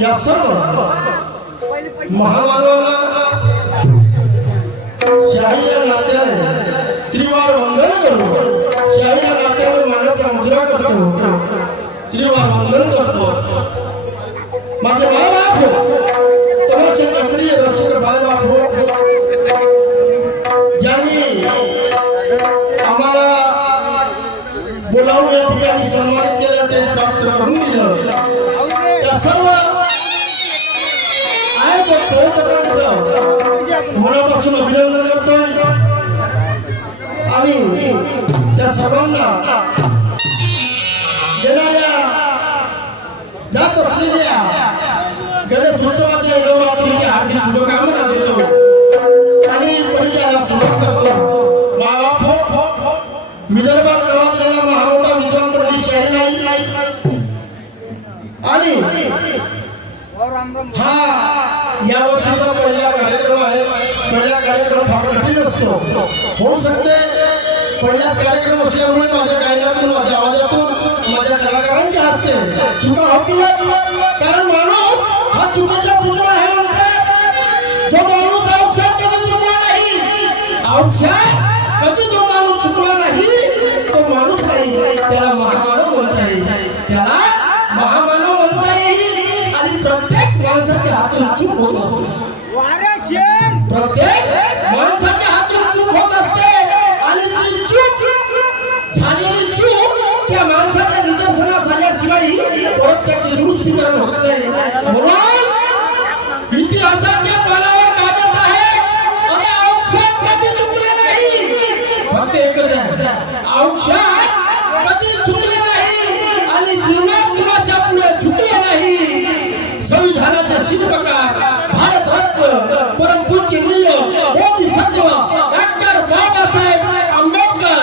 या सर्व महामानवांना शाहीच्या नात्याने त्रिवार वंदन करू, शाहीच्या नात्याने मानाचा मुद्रा करतो, त्रिवार वंदन करतो। माझे बाप हो, तमाशाचे प्रिय रसिक बाप हो, ज्यांनी आम्हाला बोलावून या ठिकाणी सन्मानित केलं, ते प्राप्त करून दिलं, त्या सर्व मनापासून अभिनंदन करतोय आणि त्या सर्वांना येणाऱ्या जात असलेल्या गणेश उत्सवाच्या नवरात्रीच्या हार्दिक शुभकामना देतो आणि परिचयाला सुरुवात करतो। विदर्भात नावाजलेला महामोठा विद्वान पंडित शाहीर नाही आणि हा या वर्षीचा पहिला कार्यक्रम आहे। पहिला कार्यक्रम फार कठीण असतो, होऊ शकते पहिलाच कार्यक्रम असल्यामुळे माझ्या गायनातून, माझ्या आवाजातून, माझ्या कलाकारांच्या हस्ते चुका होतीलच, कारण माणूस हा चुकीचा पुतळा आहे म्हणतात। जो माणूस अवक्षात कधी चुकला नाही, अवक्षात कधी जो माणूस चुकला नाही तो माणूस नाही, त्याला महामानव म्हणता येईल, त्याला महामानव म्हणता येईल। आणि प्रत्येक माणसाच्या हातून चूक होत असते, प्रत्येक माणसाच्या हातून चूक होत असते आणि ती चूक दुरुस्तीकरण होत नाही. म्हणून इतिहासाच्या पानावर गाजत आहे आणि औक्षात कधी चुकले नाही. फक्त एकच आहे, औक्षात कधी चुकले नाही आणि जीवनात कुणाच्या पुढे चुकले नाही. संविधानाचे शिल्पकार भारतरत्न परमपूज्य मूल्य मोदी सत्व डॉक्टर बाबासाहेब आंबेडकर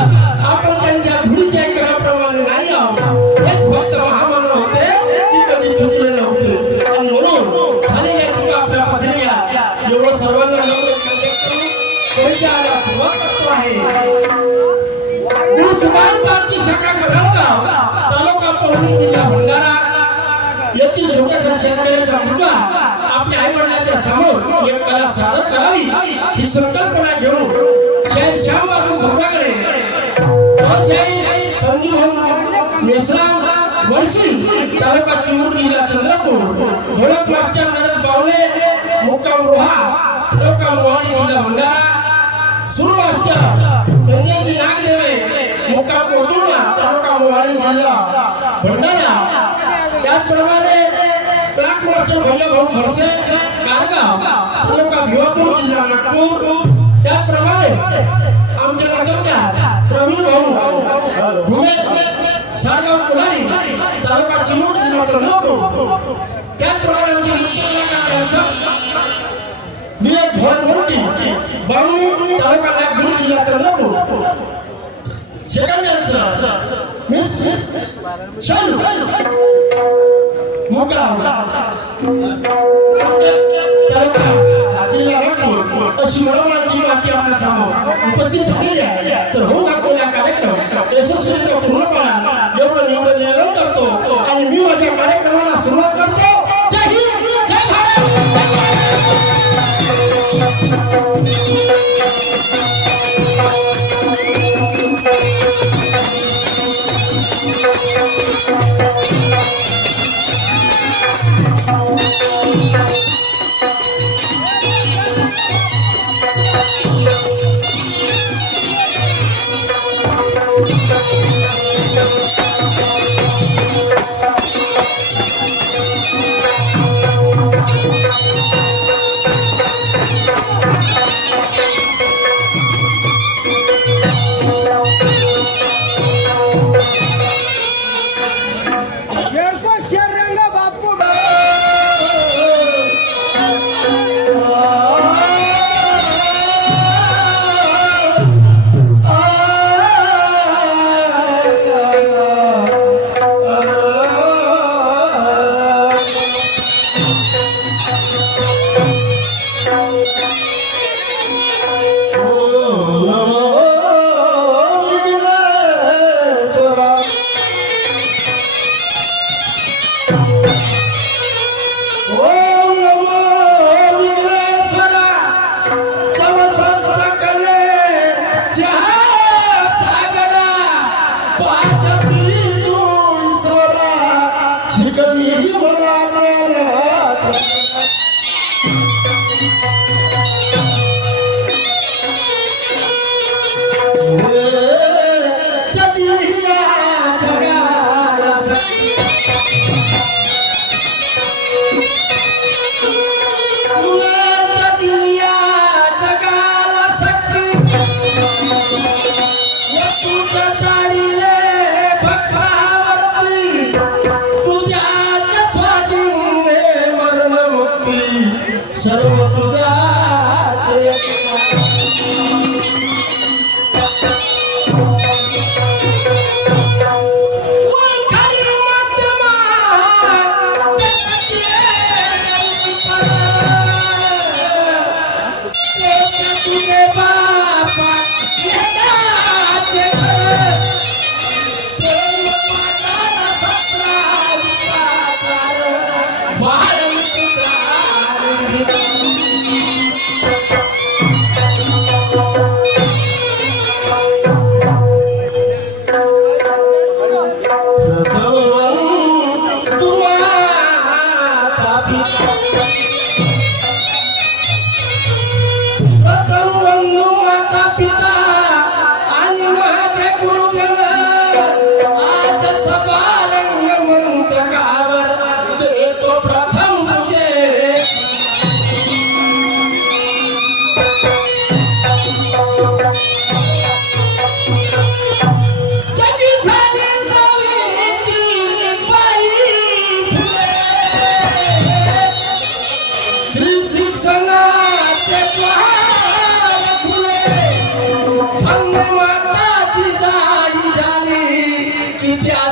आपण त्यांच्या धुळीच्या कराप्रमाणे नाही आहोत. हेच फक्त महामानव होते की कधी चुकले नव्हते. आणि म्हणून झालेल्या चुका आपल्या पत्रिका एवढं सर्वांना सुरुवात करतो आहे. सुभाष पार्टी शाखा कडागाव तालुका पवनी जिल्हा भंडारा येथील छोट्याशा शेतकऱ्याचा मुलगा आपल्या आई वडिलांच्या समोर एक कला सादर करावी ही संकल्पना घेऊन शाहीर श्यामबाबू खोब्रागडे शाहीर संजीव मेसराम वर्षी तालुका चिमूर जिल्हा चंद्रपूर ढोलक मास्टर नरद बावले मुक्काम रोहा तालुका मोहाडी जिल्हा भंडारा सुरू मास्टर संजयजी नागदेवे मुक्काम कोटुंबा तालुका मोहाडी जिल्हा भंडारा. त्याचप्रमाणे क्लाक मास्टर भैया भाऊ खडसे कारगाव तालुका भिवापूर जिल्हा नागपूर. त्याचप्रमाणे आमचे नगरकार प्रवीण भाऊ घुमे सारगाव कोलारी तालुका चिमूर जिल्हा चंद्रपूर. त्याचप्रमाणे आमचे विवेक भवन मोठी बावली तालुका नागपूर जिल्हा चंद्रपूर. सेकंड आन्सर मिस शालू मुक्काम तालुका जिल्हा नागपूर अशी मनोमनाची माहिती आपल्या समोर उपस्थित झालेली आहे. तर होऊन दाखवलेला कार्यक्रम यशस्वीरित्या पूर्ण करा एवढं निवेदन करतो आणि मी माझ्या कार्यक्रमाला सुरुवात करतो. जय हिंद जय भारत.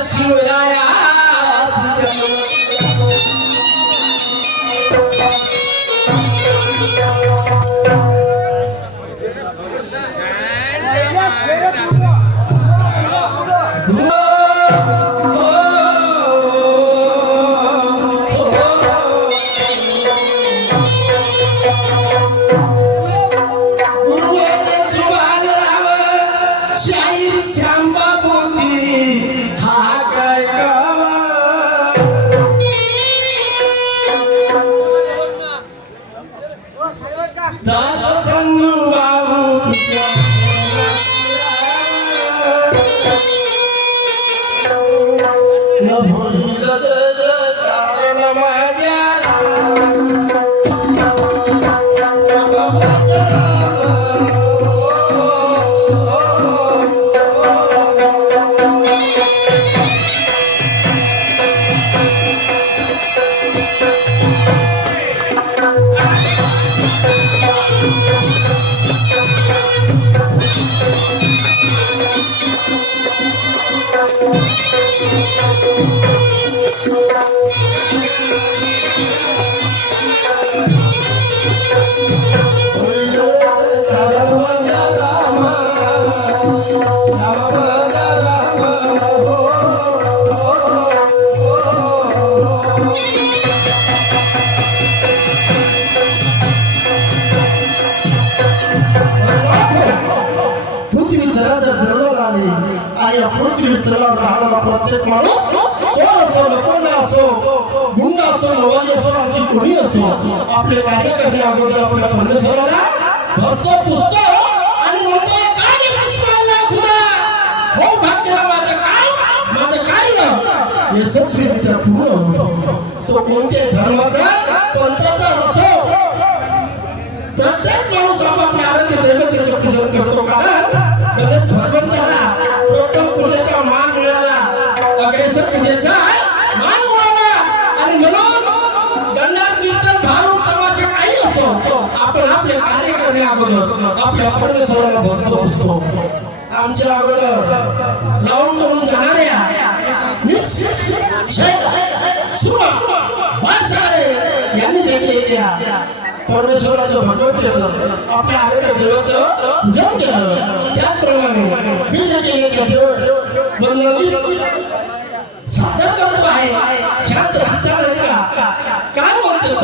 शिवराया प्रत्येक माणूस चोर असो लपंड असो गुंड असो नवाजी असो आणखी कोणी असो आपले कार्य करण्या अगोदर आपल्या परमेश्वराला बसतो पुसतो आणि म्हणतो काय दिवस मानला खुदा हो भाग्याला माझं कार्य यशस्वीरित्या पूर्ण होतो तो कोणत्याही धर्माचा पंथाचा असो प्रत्येक माणूस आपापल्या आराध्य दैवतेचे पूजन करतो कारण गणेश भगवंताला प्रथम पूजेचा मान मिळाला अग्रेसर पूजेचा मान मिळाला आणि म्हणून दंडार कीर्तन भारूड तमाशे काही असो आपण आपले कार्य करण्या अगोदर आपल्या परमेश्वराला बसतो आमच्या अगोदर लावून करून जाणाऱ्या मिस सुमा बासाळे यांनी देखील येत्या परमेश्वराचं भगवंतेचं आपल्या आराध्य देवाचं पूजन केलं त्याचप्रमाणे मी देखील देव वंदनाची सादर करतो आहे शांत चित्ताने का काय म्हणते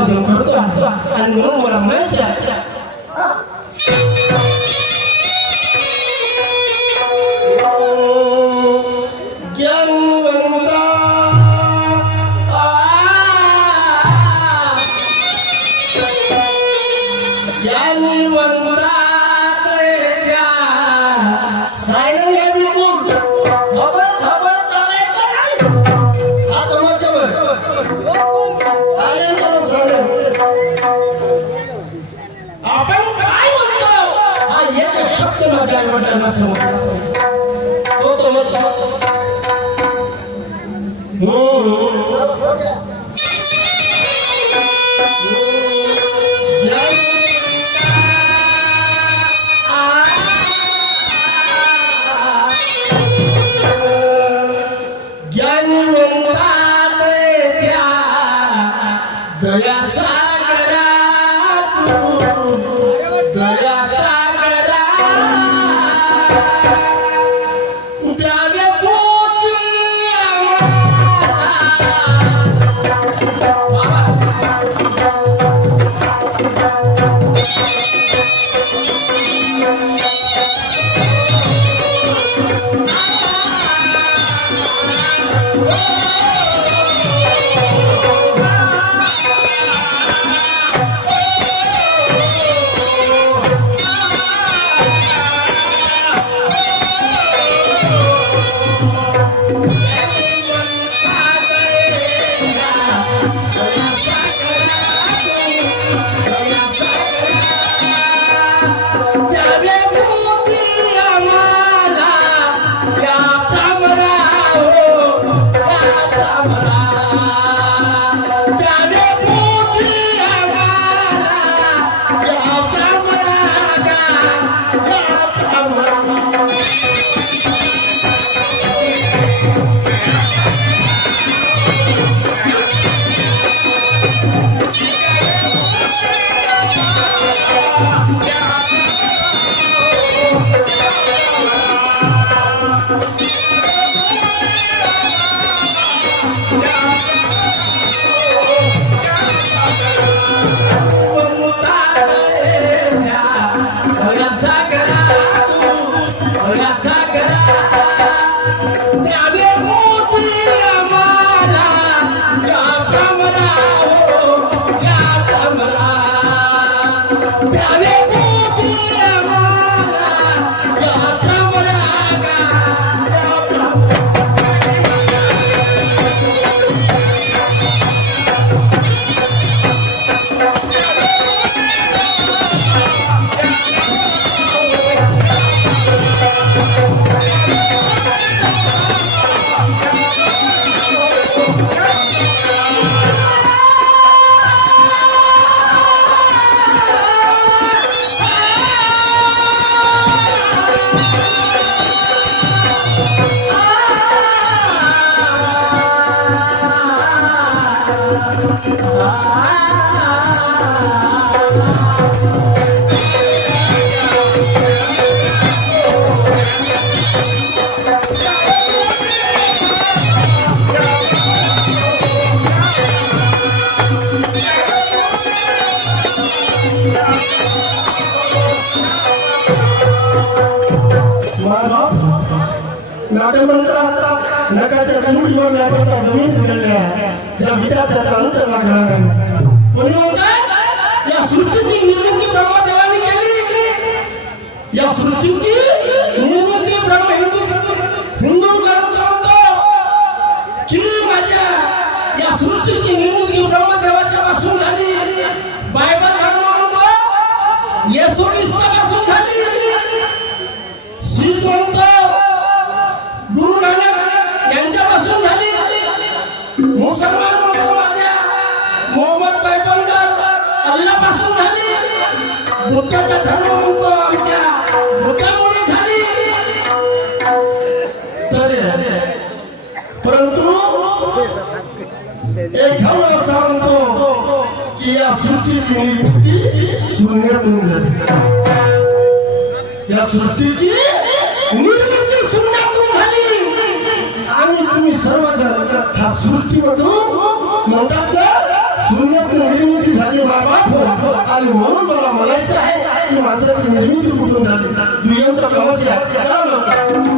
पूजन करतो आणि म्हणून मला म्हणायचं नकाच्या खंडीवर व्यापकता जमीन फिरल्या ज्या विद्यार्थ्याचा अंतर लागला नाही. कोणी म्हणतात या सृष्टीची निर्मिती ब्रह्मदेवाने केली. या सृष्टीची निर्मिती ब्रह्म हिंदू ग्रंथ म्हणतो की माझ्या या सृष्टीची निर्मिती ब्रह्मदेवाच्या पासून झाली. बायबल धर्म म्हणतो येशू ख्रिस्तापासून झाली. शीख म्हणतो गुरु नानक यांच्यापासून झाली. मुसलमान म्हणतो माझ्या मोहम्मद पैगंबर अल्लापासून झाली. बुद्धाचा धर्म म्हणतो आमच्या बुद्धामुळे झाली. तर परंतु एक धर्म असा म्हणतो की या सृष्टीची निर्मिती शून्यातून झाली. या सृष्टीची निर्मिती शून्यातून झाली. आम्ही तुम्ही सर्वजण हा सृष्टीमधून म्हणतात ना शून्यातून निर्मिती झाली बाबा आणि म्हणून मला म्हणायचं आहे की माणसाची निर्मिती कुठून झाली. दुय्यमचा प्रवास या चला लवकर.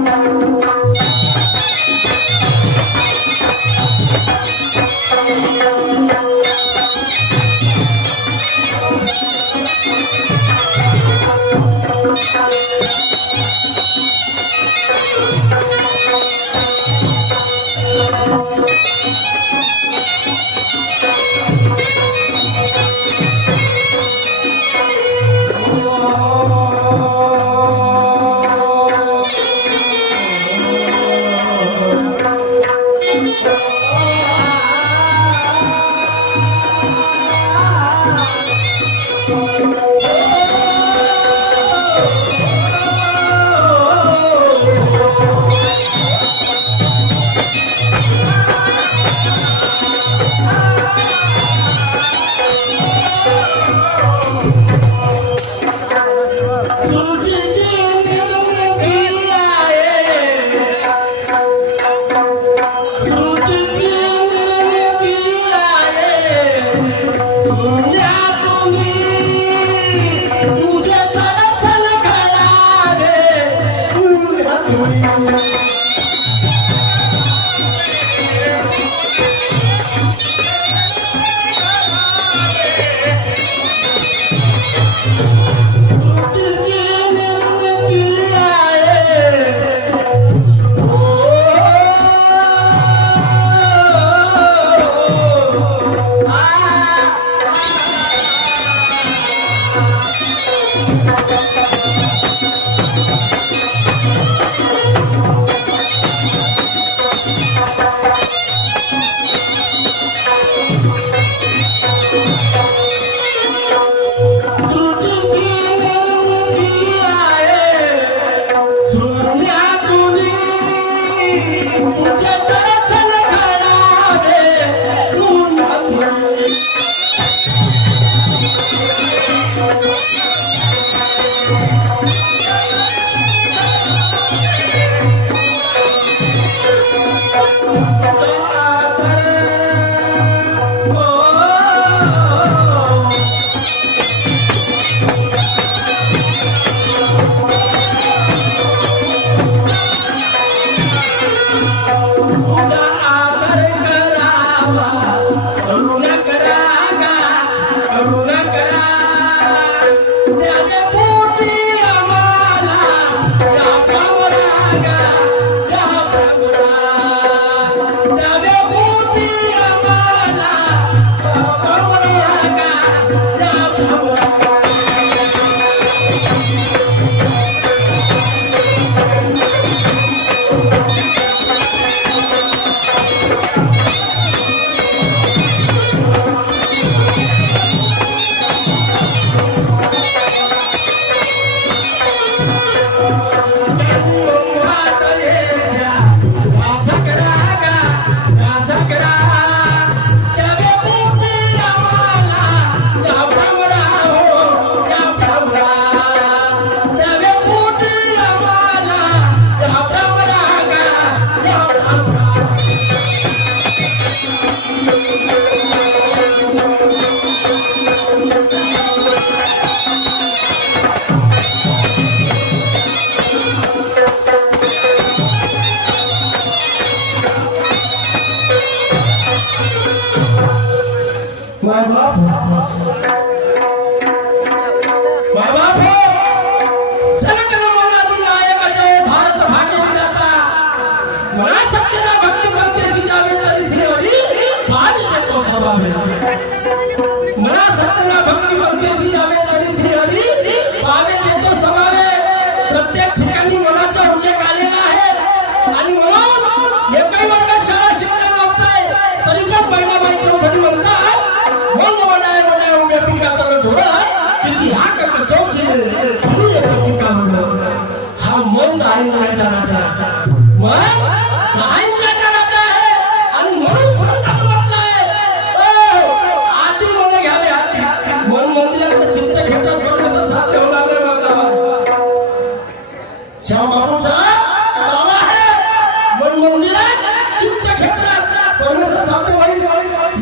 परमेश्वर साध्य होईल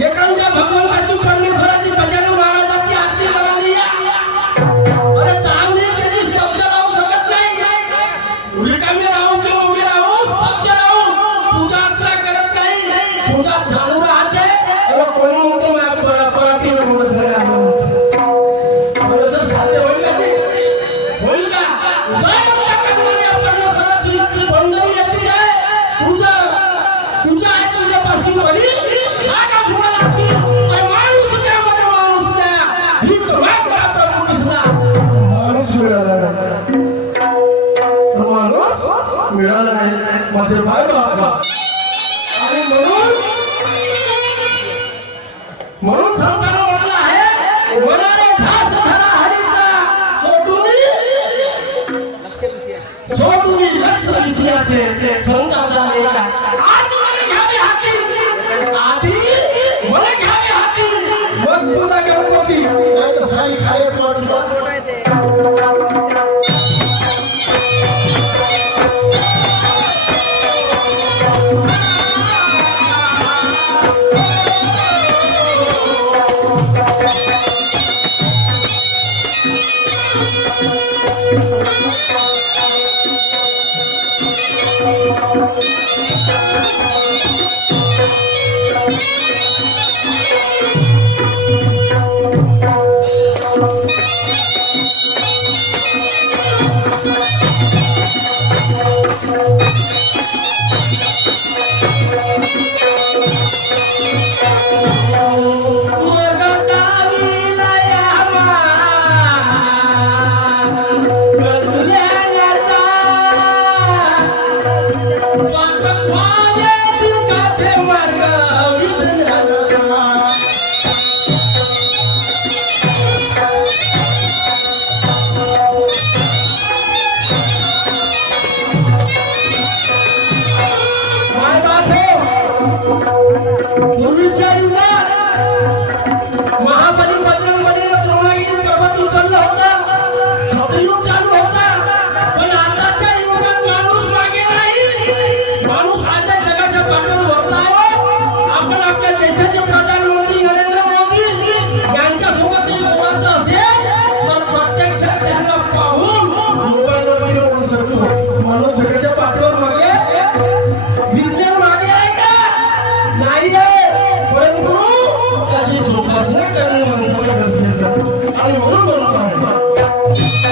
एखाद्या भगवंताची परमेश्वराची गजानन महाराजाची आरती करावी अरे 10 मिनिट त्यांनी स्तब्ध राहू शकत नाही रिकामे राहून किंवा उभे राहून स्तब्ध राहून पूजा अर्चना करत नाही पूजा चालू राहते अरे कोणी म्हणतो पराठी बोलत नाही परमेश्वर साध्य होईल का ते होईल का उदाहरण करणाऱ्या परमेश्वराची बंधनी येते आहे तुझ्या आहे तुझ्यापाशी बरी जागा फुला असेल अरे माणूस त्यामध्ये माणूस द्या भीक वाट राहतो दिसला माणूस मिळाला नाही. माणूस मिळाला नाही माझे भाई बाबा आणि म्हणून संतांना म्हटलं आहे मनाने ध्यास धरा हरीचा सोडून लक्ष दिसियाचे संतांचा लेखा आधी मला घ्यावे हाती मला घ्यावे हाती मग तुझा गणपती नाही तर साई खायत पूर्वीच्या युगात महाबली बजरंगबलीनं द्रोणागिरी पर्वत उचलला होता सतयुग चालू होता पण आताच्या युगात माणूस मागे नाही माणूस आजच्या जगाच्या पाठीवर होता आपण आपल्या देशाचे प्रधानमंत्री नरेंद्र मोदी यांच्यासोबत बोलायचं असेल तर प्रत्यक्षात त्यांना पाहून मोबाईलवरती बोलू शकतो माणूस जगाच्या पाठीवर मागे विज्ञान मागे आहे का नाहीये परंतु त्याची जोपासना करणे माणसाला गरजेचं आहे. आणि म्हणून म्हणतो आहे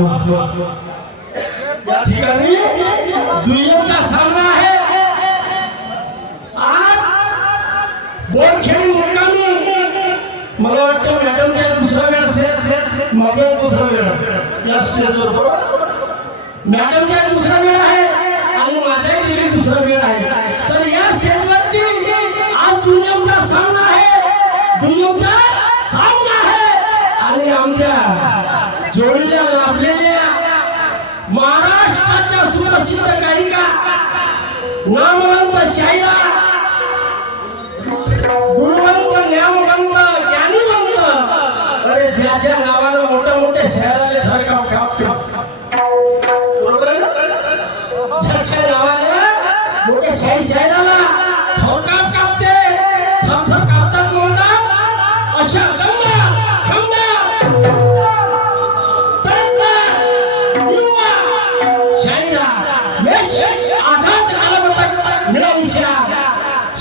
या ठिकाणी दुय्यमचा सामना आहे. आज बोरखेडी मुक्कामी मला वाटतं मॅडमचा दुसरा वेळ असेल, माझा दुसरा वेळ या स्टेजवर बरोबर. मॅडमचा दुसरा वेळ आहे आणि माझाही देखील दुसरा वेळ आहे. तर या स्टेजवरती आज दुय्यमचा सामना आहे, दुय्यमचा सामना आहे. आणि आमच्या जोडीला लाभलेल्या महाराष्ट्राच्या सुप्रसिद्ध गायिका, नामवंत शायरा, गुणवंत, ज्ञानवंत, ज्ञानीवंत, अरे ज्याच्या नावानं मोठ्या मोठ्या शहराला धडकाव कापते, ज्याच्या नावानं मोठ्या शायराला धडकाव कापते, थरथर कापतात म्हणतात अशा गंगा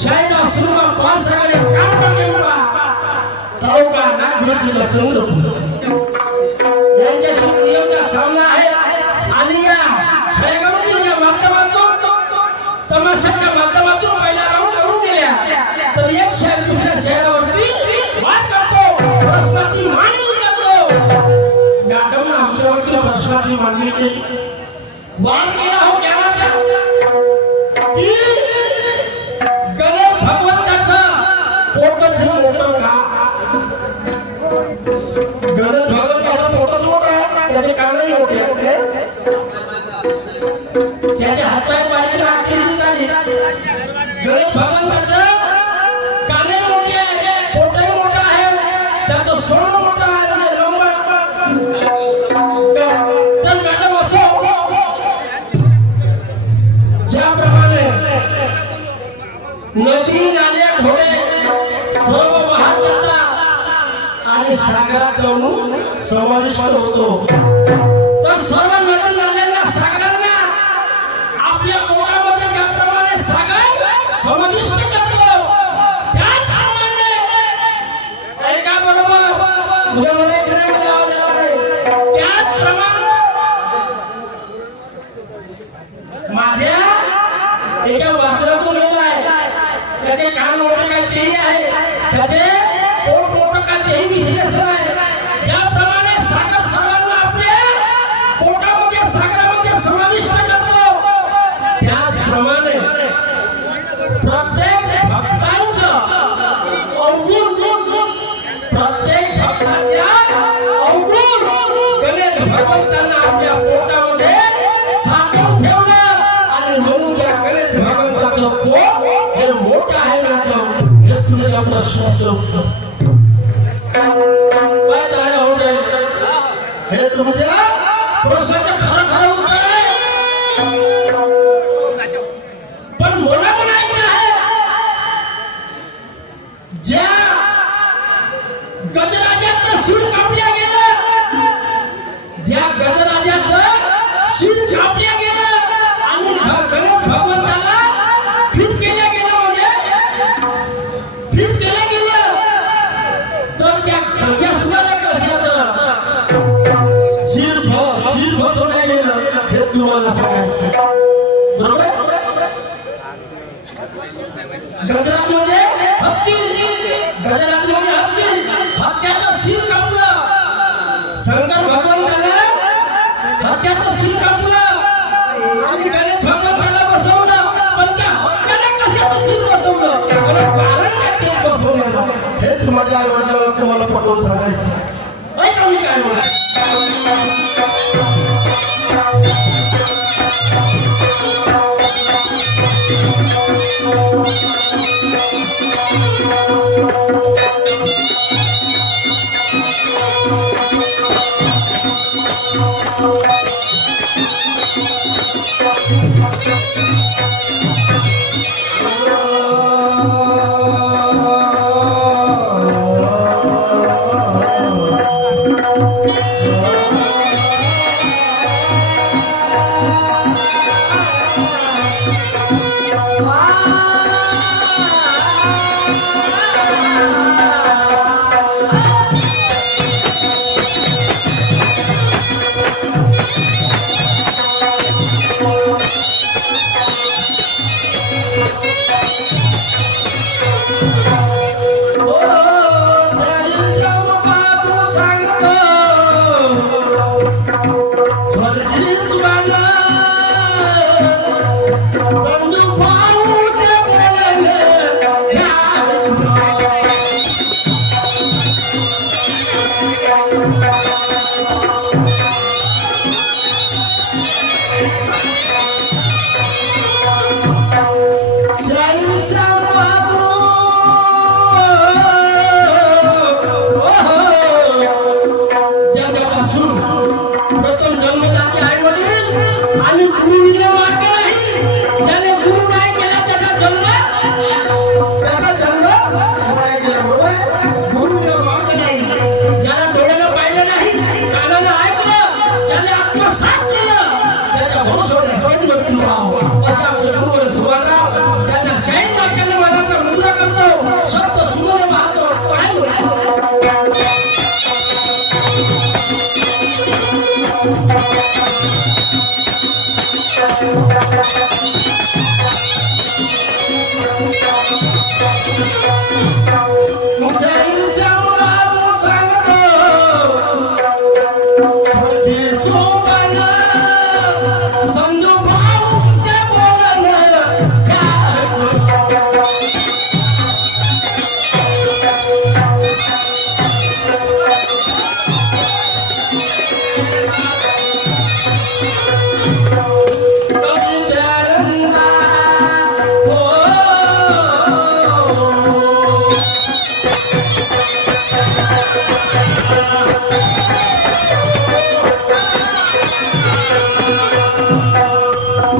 शायरा सुरमा पाच सगळे काम करते तालुका नागपूर जिल्हा चंद्रपूर यांच्याशी दुय्यमचा सामना आहे. आणि या खेळगावच्या माध्यमातून, तमाशाच्या माध्यमातून पहिला राऊंड करून दिल्या. तर एक शहर दुसऱ्या शहरावरती वाद करतो, प्रश्नाची मांडणी करतो. मॅडमनं आमच्यावरती प्रश्नाची मांडणी केली, वाद केला हो ज्ञानाचा की गणेश भगवंताचं पोटच मोठं का? गणेश भगवंताचं पोटच मोठं, त्याचे कानही मोठे, त्याचे हातपाय पाय आखरी झाली. गणेश भगवंताचं कानही मोठे आहे, पोटही मोठं आहे, त्याचं सोनं मोठं आहे आणि लंबा. तर मॅडम असो, ज्याप्रमाणे नदी नाल्या ढोळे सर्व वाहत जातात आणि सागरात जाऊन समाविष्ट होतो, तर सर्व नदी नाल्यांना, सागरांना आपल्या पोटामध्ये ज्याप्रमाणे सागर समाविष्ट करतो, त्याचप्रमाणे ऐका बरोबर, उद्या म्हणायचं नाही, मला आवाज आला नाही, त्याचप्रमाणे माझ्या एका वाचनातून गेला आहे, त्याचे कान मोठे काय तेही आहे, त्याचे पोट मोठं काय तेही विश्लेषण आहे. ज्याप्रमाणे सागर सर्वांना आपल्या पोटामध्ये, सागरामध्ये समाविष्ट करतो, त्याचप्रमाणे प्रत्येक भक्तांचं अवगुण, प्रत्येक भक्ताच्या अवगुण गणेश भगवंतांना आपल्या पोटामध्ये साठवून ठेवलं. आणि म्हणून त्या गणेश भगवंताचं पोट हे मोठं आहे मॅडम. हे तुमच्या प्रश्नाचं उत्तर. काय ताळे होऊन राहिले? हे तुमच्या प्रश्नाचं खरं खरं उत्तर आहे. पण मला म्हणायचं आहे, ज्या गजराजाचं शिर कापल्या गेलं, ज्या गजराजाचं शिर कापल्या गेलं आणि गणेश भगवंताला फिट केलं गेलं, म्हणजे फिट केलं गेलं, तर त्या गजासुद्धा कशाचं शिर बसवलं गेलं हे तुम्हाला सांगायचं, बरोबर. गजराज म्हणजे हत्ती, गजराज म्हणजे हत्ती, हत्याचं शिर कापलं. शंकर भगवंतानं हत्याचं शिर कापलं आणि गणेश भगवंताला बसवलं. पण त्या हत्याला कशाचं शिर बसवलं, कारण काय ते बसवलं, हेच माझ्या आईवडिलांना तुम्हाला पटवून सांगायचं. ऐका मी काय म्हणतो.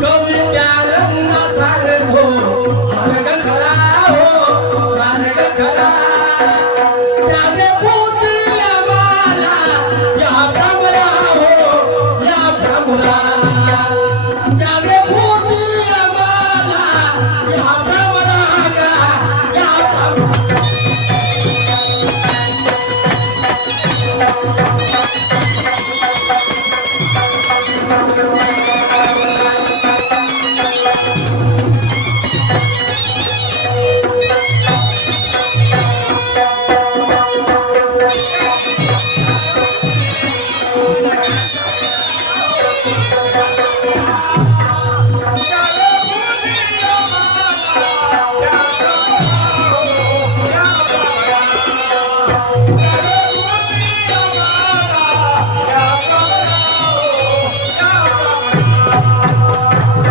कविता रंग सांगतो